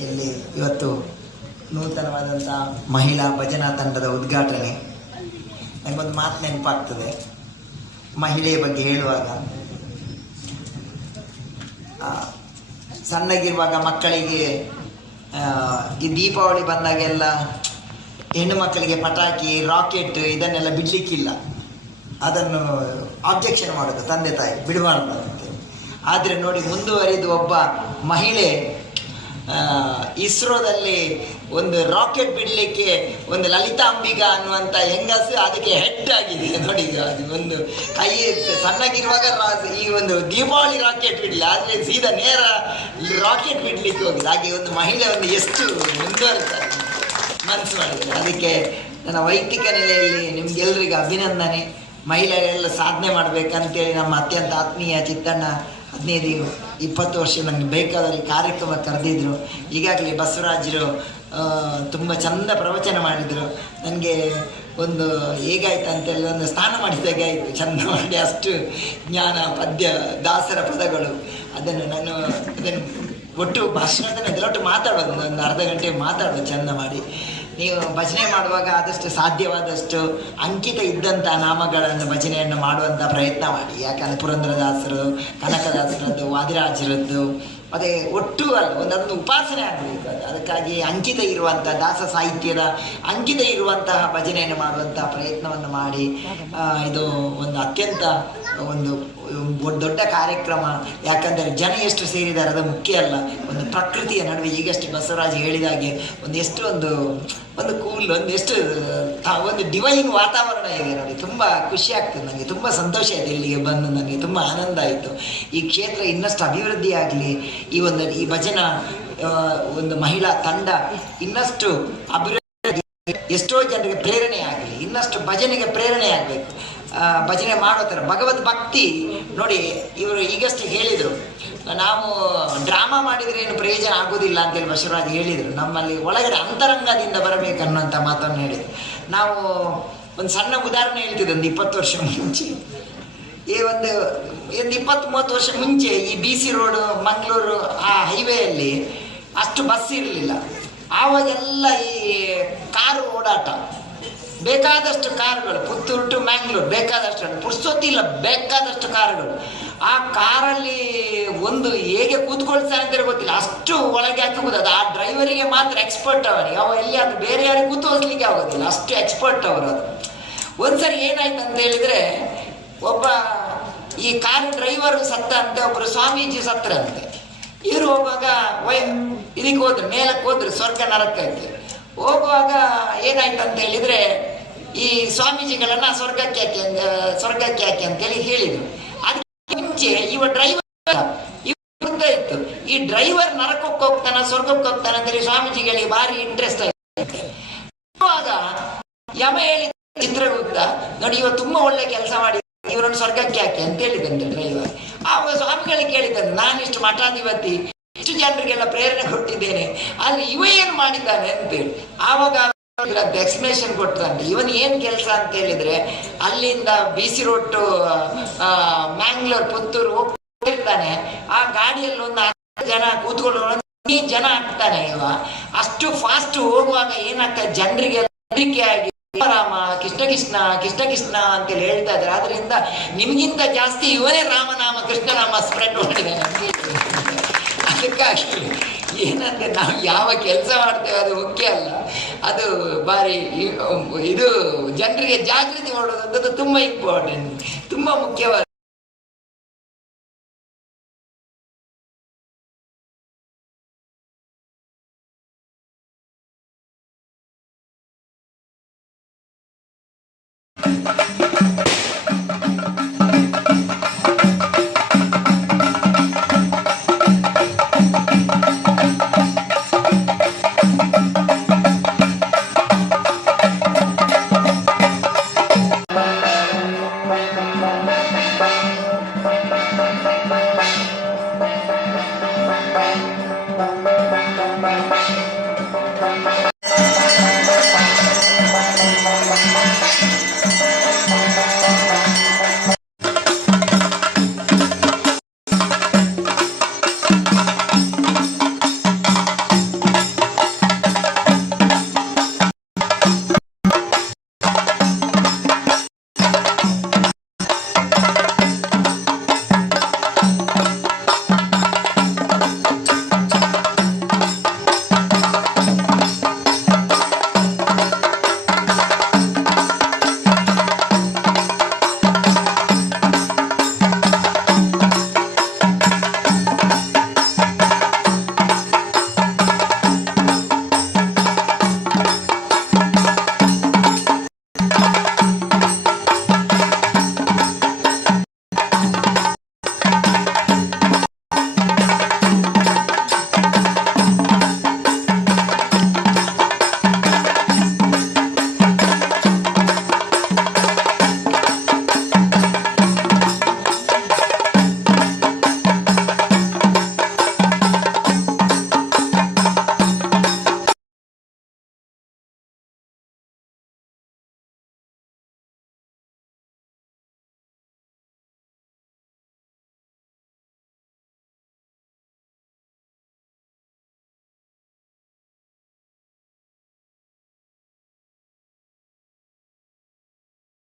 ಇಲ್ಲಿ ಇವತ್ತು ನೂತನವಾದಂಥ ಮಹಿಳಾ ಭಜನಾ ತಂಡದ ಉದ್ಘಾಟನೆ. ನನಗೊಂದು ಮಾತು ನೆನಪಾಗ್ತದೆ. ಮಹಿಳೆಯ ಬಗ್ಗೆ ಹೇಳುವಾಗ ಸಣ್ಣಗಿರುವಾಗ ಮಕ್ಕಳಿಗೆ ಈ ದೀಪಾವಳಿ ಬಂದಾಗೆಲ್ಲ ಹೆಣ್ಣು ಮಕ್ಕಳಿಗೆ ಪಟಾಕಿ, ರಾಕೆಟ್ ಇದನ್ನೆಲ್ಲ ಬಿಡಲಿಕ್ಕಿಲ್ಲ. ಅದನ್ನು ಆಬ್ಜೆಕ್ಷನ್ ಮಾಡೋದು, ತಂದೆ ತಾಯಿ ಬಿಡಬಾರ್ದು ಆದರೆ ನೋಡಿ ಮುಂದುವರಿದು ಒಬ್ಬ ಮಹಿಳೆ ಇಸ್ರೋದಲ್ಲಿ ಒಂದು ರಾಕೆಟ್ ಬಿಡಲಿಕ್ಕೆ ಒಂದು ಲಲಿತಾಂಬಿಗ ಅನ್ನುವಂಥ ಹೆಂಗಸು ಅದಕ್ಕೆ ಹೆಡ್ ಆಗಿದೆ. ನೋಡಿ ಅದು ಒಂದು ಕೈ ಸಣ್ಣಗಿರುವಾಗ ಈ ಒಂದು ದೀಪಾವಳಿ ರಾಕೆಟ್ ಬಿಡಲಿ. ಆದರೆ ಸೀದಾ ನೇರ ರಾಕೆಟ್ ಬಿಡಲಿಕ್ಕೆ ಹೋಗಿದೆ. ಹಾಗೆ ಒಂದು ಮಹಿಳೆ ಒಂದು ಎಷ್ಟು ಮುಂದುವರಿತಾರೆ ಮನಸ್ಸು ಮಾಡಿದ್ದಾರೆ ಅದಕ್ಕೆ ನನ್ನ ವೈಯಕ್ತಿಕ ನೆಲೆಯಲ್ಲಿ ನಿಮ್ಗೆಲ್ರಿಗೂ ಅಭಿನಂದನೆ. ಮಹಿಳೆಯರೆಲ್ಲ ಸಾಧನೆ ಮಾಡಬೇಕಂತೇಳಿ ನಮ್ಮ ಅತ್ಯಂತ ಆತ್ಮೀಯ ಚಿತ್ತಣ್ಣ ಹದಿನೈದು ಇಪ್ಪತ್ತು ವರ್ಷ ನನಗೆ ಬೇಕಾದವರಿಗೆ ಕಾರ್ಯಕ್ರಮ ಕರೆದಿದ್ರು. ಈಗಾಗಲೇ ಬಸವರಾಜರು ತುಂಬ ಚಂದ ಪ್ರವಚನ ಮಾಡಿದರು. ನನಗೆ ಒಂದು ಹೇಗಾಯ್ತು ಅಂತೇಳಿ ಒಂದು ಸ್ನಾನ ಮಾಡಿದಾಗೆ ಆಯಿತು. ಚಂದ ಮಾಡಿ ಅಷ್ಟು ಜ್ಞಾನ, ಪದ್ಯ, ದಾಸರ ಪದಗಳು. ಅದನ್ನು ನಾನು ಅದನ್ನು ಒಟ್ಟು ಭಾಷಣದಲ್ಲಿ ಅದರೊಟ್ಟು ಮಾತಾಡೋದು ಒಂದು ಅರ್ಧ ಗಂಟೆ ಮಾತಾಡೋದು ಚಂದ ಮಾಡಿ. ನೀವು ಭಜನೆ ಮಾಡುವಾಗ ಆದಷ್ಟು ಸಾಧ್ಯವಾದಷ್ಟು ಅಂಕಿತ ಇದ್ದಂಥ ನಾಮಗಳನ್ನು ಭಜನೆಯನ್ನು ಮಾಡುವಂಥ ಪ್ರಯತ್ನ ಮಾಡಿ. ಯಾಕಂದರೆ ಪುರಂದ್ರದಾಸರು, ಕನಕದಾಸರದ್ದು, ವಾದಿರಾಜರದ್ದು ಅದೇ ಒಟ್ಟು ಅಲ್ಲ ಒಂದೊಂದು ಉಪಾಸನೆ ಆಗಬೇಕು ಅದು. ಅದಕ್ಕಾಗಿ ಅಂಕಿತ ಇರುವಂಥ ದಾಸ ಸಾಹಿತ್ಯದ ಅಂಕಿತ ಇರುವಂತಹ ಭಜನೆಯನ್ನು ಮಾಡುವಂತಹ ಪ್ರಯತ್ನವನ್ನು ಮಾಡಿ ಇದು ಒಂದು ಅತ್ಯಂತ ಒಂದು ದೊಡ್ಡ ಕಾರ್ಯಕ್ರಮ. ಯಾಕಂದರೆ ಜನ ಎಷ್ಟು ಸೇರಿದ್ದಾರೆ, ಅದು ಮುಖ್ಯ ಅಲ್ಲ. ಒಂದು ಪ್ರಕೃತಿಯ ನಡುವೆ ಈಗಷ್ಟೇ ಬಸವರಾಜ್ ಹೇಳಿದಾಗೆ ಒಂದು ಎಷ್ಟು ಒಂದು ಒಂದು ಕೂಲ್, ಒಂದು ಎಷ್ಟು ಒಂದು ಡಿವೈನ್ ವಾತಾವರಣ ಇದೆ ನೋಡಿ. ತುಂಬ ಖುಷಿ ಆಗ್ತದೆ ನನಗೆ ತುಂಬ ಸಂತೋಷ ಆಯಿತು ಇಲ್ಲಿಗೆ ಬಂದು ನನಗೆ ತುಂಬ ಆನಂದ ಆಯಿತು. ಈ ಕ್ಷೇತ್ರ ಇನ್ನಷ್ಟು ಅಭಿವೃದ್ಧಿ ಆಗಲಿ ಈ ಒಂದು ಈ ಭಜನಾ ಒಂದು ಮಹಿಳಾ ತಂಡ ಇನ್ನಷ್ಟು ಅಭಿವೃದ್ಧಿ ಎಷ್ಟೋ ಜನರಿಗೆ ಪ್ರೇರಣೆ ಆಗಲಿ, ಇನ್ನಷ್ಟು ಭಜನೆಗೆ ಪ್ರೇರಣೆ ಆಗಬೇಕು. ಭಜನೆ ಮಾಡೋ ಥರ. ಭಗವದ್ ಭಕ್ತಿ, ನೋಡಿ, ಇವರು ಈಗಷ್ಟೇ ಹೇಳಿದರು, ನಾವು ಡ್ರಾಮಾ ಮಾಡಿದರೆ ಏನು ಪ್ರಯೋಜನ ಆಗೋದಿಲ್ಲ ಅಂತೇಳಿ ಬಸವರಾಜ್ ಹೇಳಿದರು. ನಮ್ಮಲ್ಲಿ ಒಳಗಡೆ ಅಂತರಂಗದಿಂದ ಬರಬೇಕನ್ನುವಂಥ ಮಾತನ್ನು ಹೇಳಿದರು. ನಾವು ಒಂದು ಸಣ್ಣ ಉದಾಹರಣೆ ಹೇಳ್ತಿದ್ದೆ, ಒಂದು ಇಪ್ಪತ್ತು ವರ್ಷ ಮುಂಚೆ. ಈ ಒಂದು ಒಂದು ಇಪ್ಪತ್ತು ಮೂವತ್ತು ವರ್ಷ ಮುಂಚೆ ಈ ಬಿ ಸಿ ರೋಡ್ ಮಂಗಳೂರು, ಆ ಹೈವೇಯಲ್ಲಿ ಅಷ್ಟು ಬಸ್ ಇರಲಿಲ್ಲ. ಆವಾಗೆಲ್ಲ ಈ ಕಾರು ಓಡಾಟ. ಬೇಕಾದಷ್ಟು ಕಾರುಗಳು ಪುತ್ತೂರು ಟು ಮ್ಯಾಂಗ್ಳೂರು ಬೇಕಾದಷ್ಟು ಪುರ್ಸೊತ್ತಿಲ್ಲ, ಬೇಕಾದಷ್ಟು ಕಾರುಗಳು ಆ ಕಾರಲ್ಲಿ ಒಂದು ಹೇಗೆ ಕೂತ್ಕೊಳ್ತಾರೆ ಅಂತ ಗೊತ್ತಿಲ್ಲ. ಅಷ್ಟು ಒಳಗೆ ಹಾಕಬಹುದು ಅದು ಆ ಡ್ರೈವರಿಗೆ ಮಾತ್ರ ಎಕ್ಸ್ಪರ್ಟ್ ಅವನಿಗೆ ಅವ ಎಲ್ಲಿ ಅದು ಬೇರೆ ಯಾರಿಗೆ ಕೂತ್ಕೋಸ್ಲಿಕ್ಕೆ ಆಗೋದಿಲ್ಲ. ಅಷ್ಟು ಎಕ್ಸ್ಪರ್ಟ್ ಅವರು ಅದು. ಒಂದ್ಸರಿ ಏನಾಯ್ತು ಅಂತ ಹೇಳಿದ್ರೆ, ಒಬ್ಬ ಈ ಕಾರ್ ಡ್ರೈವರ್ ಸತ್ತ ಅಂತೆ ಒಬ್ಬರು ಸ್ವಾಮೀಜಿ ಸತ್ತರಂತೆ ಇವ್ರು ಹೋಗುವಾಗ ವಯ ಇದಕ್ಕೆ ಹೋದ್ರು, ಮೇಲಕ್ಕೆ ಹೋದ್ರು, ಸ್ವರ್ಗ ನರಕಕ್ಕೆ ಹೋಗುವಾಗ ಏನಾಯ್ತು ಅಂತ ಹೇಳಿದ್ರೆ, ಈ ಸ್ವಾಮೀಜಿಗಳನ್ನ ಸ್ವರ್ಗಕ್ಕೆ ಅಂತ- ಸ್ವರ್ಗಕ್ಕೆ ಯಾಕೆ ಅಂತೇಳಿ ಹೇಳಿದ್ರು. ಅದಕ್ಕೆ ಮುಂಚೆ ಇವ ಡ್ರೈವರ್ ಇವ್ರದ್ದ ಇತ್ತು. ಈ ಡ್ರೈವರ್ ನರಕಕ್ಕೆ ಹೋಗ್ತಾನ, ಸ್ವರ್ಗಕ್ಕೆ ಹೋಗ್ತಾನ ಅಂತೇಳಿ ಸ್ವಾಮೀಜಿಗಳಿಗೆ ಭಾರಿ ಇಂಟ್ರೆಸ್ಟ್ ಆವಾಗ ಯಮ ಹೇಳಿದ ಚಿತ್ರಗುಪ್ತ, ನೋಡಿ ಇವ ತುಂಬಾ ಒಳ್ಳೆ ಕೆಲಸ ಮಾಡಿ ಸ್ವರ್ಗಕ್ಕೆ ಹಾಕಿ ಅಂತ ಹೇಳಿದಂತೆ ಡ್ರೈವರ್ ಆವಾಗ ಸ್ವಾಮಿಗಳಿಗೆ ಕೇಳಿದಂತೆ ನಾನಿಷ್ಟು ಮಠಾಧಿಪತಿ, ಇಷ್ಟು ಜನರಿಗೆಲ್ಲ ಪ್ರೇರಣೆ ಕೊಟ್ಟಿದ್ದೇನೆ ಆದ್ರೆ ಇವ ಏನು ಮಾಡಿದ್ದಾನೆ ಅಂತೇಳಿ ಆವಾಗ ಎಕ್ಸ್ಪ್ಲೇಷನ್ ಕೊಟ್ಟಂತೆ ಇವನ್ ಏನ್ ಕೆಲಸ ಅಂತ ಹೇಳಿದ್ರೆ, ಅಲ್ಲಿಂದ B C road to Mangalore Puttur ಹೋಗ್ತಿರ್ತಾನೆ. ಆ ಗಾಡಿಯಲ್ಲಿ ಒಂದು ಜನ ಕೂತ್ಕೊಂಡು ಜನ ಆಗ್ತಾನೆ ಇವ. ಅಷ್ಟು ಫಾಸ್ಟ್ ಹೋಗುವಾಗ ಏನಾಗ್ತದೆ? ಜನರಿಗೆ ಹೆದರಿಕೆ ಆಗಿ ರಾಮ ಕೃಷ್ಣ ಕೃಷ್ಣ ಕೃಷ್ಣ ಕೃಷ್ಣ ಅಂತೇಳಿ ಹೇಳ್ತಾ ಇದ್ದಾರೆ ಆದ್ರಿಂದ ನಿಮ್ಗಿಂತ ಜಾಸ್ತಿ ಇವನೇ ರಾಮನಾಮ ಕೃಷ್ಣನಾಮ ಸ್ಪ್ರೆಡ್ ಮಾಡಿದ್ದಾನೆ. ಅದಕ್ಕಾಗಿ ಏನಂದ್ರೆ ನಾವು ಯಾವ ಕೆಲಸ ಮಾಡ್ತೇವೆ ಅದು ಮುಖ್ಯ ಅಲ್ಲ ಅದು ಬಾರಿ ಇದು ಜನರಿಗೆ ಜಾಗೃತಿ ಮಾಡೋದಂಥದ್ದು ತುಂಬಾ ಇಂಪಾರ್ಟೆಂಟ್ ತುಂಬಾ ಮುಖ್ಯವಾದ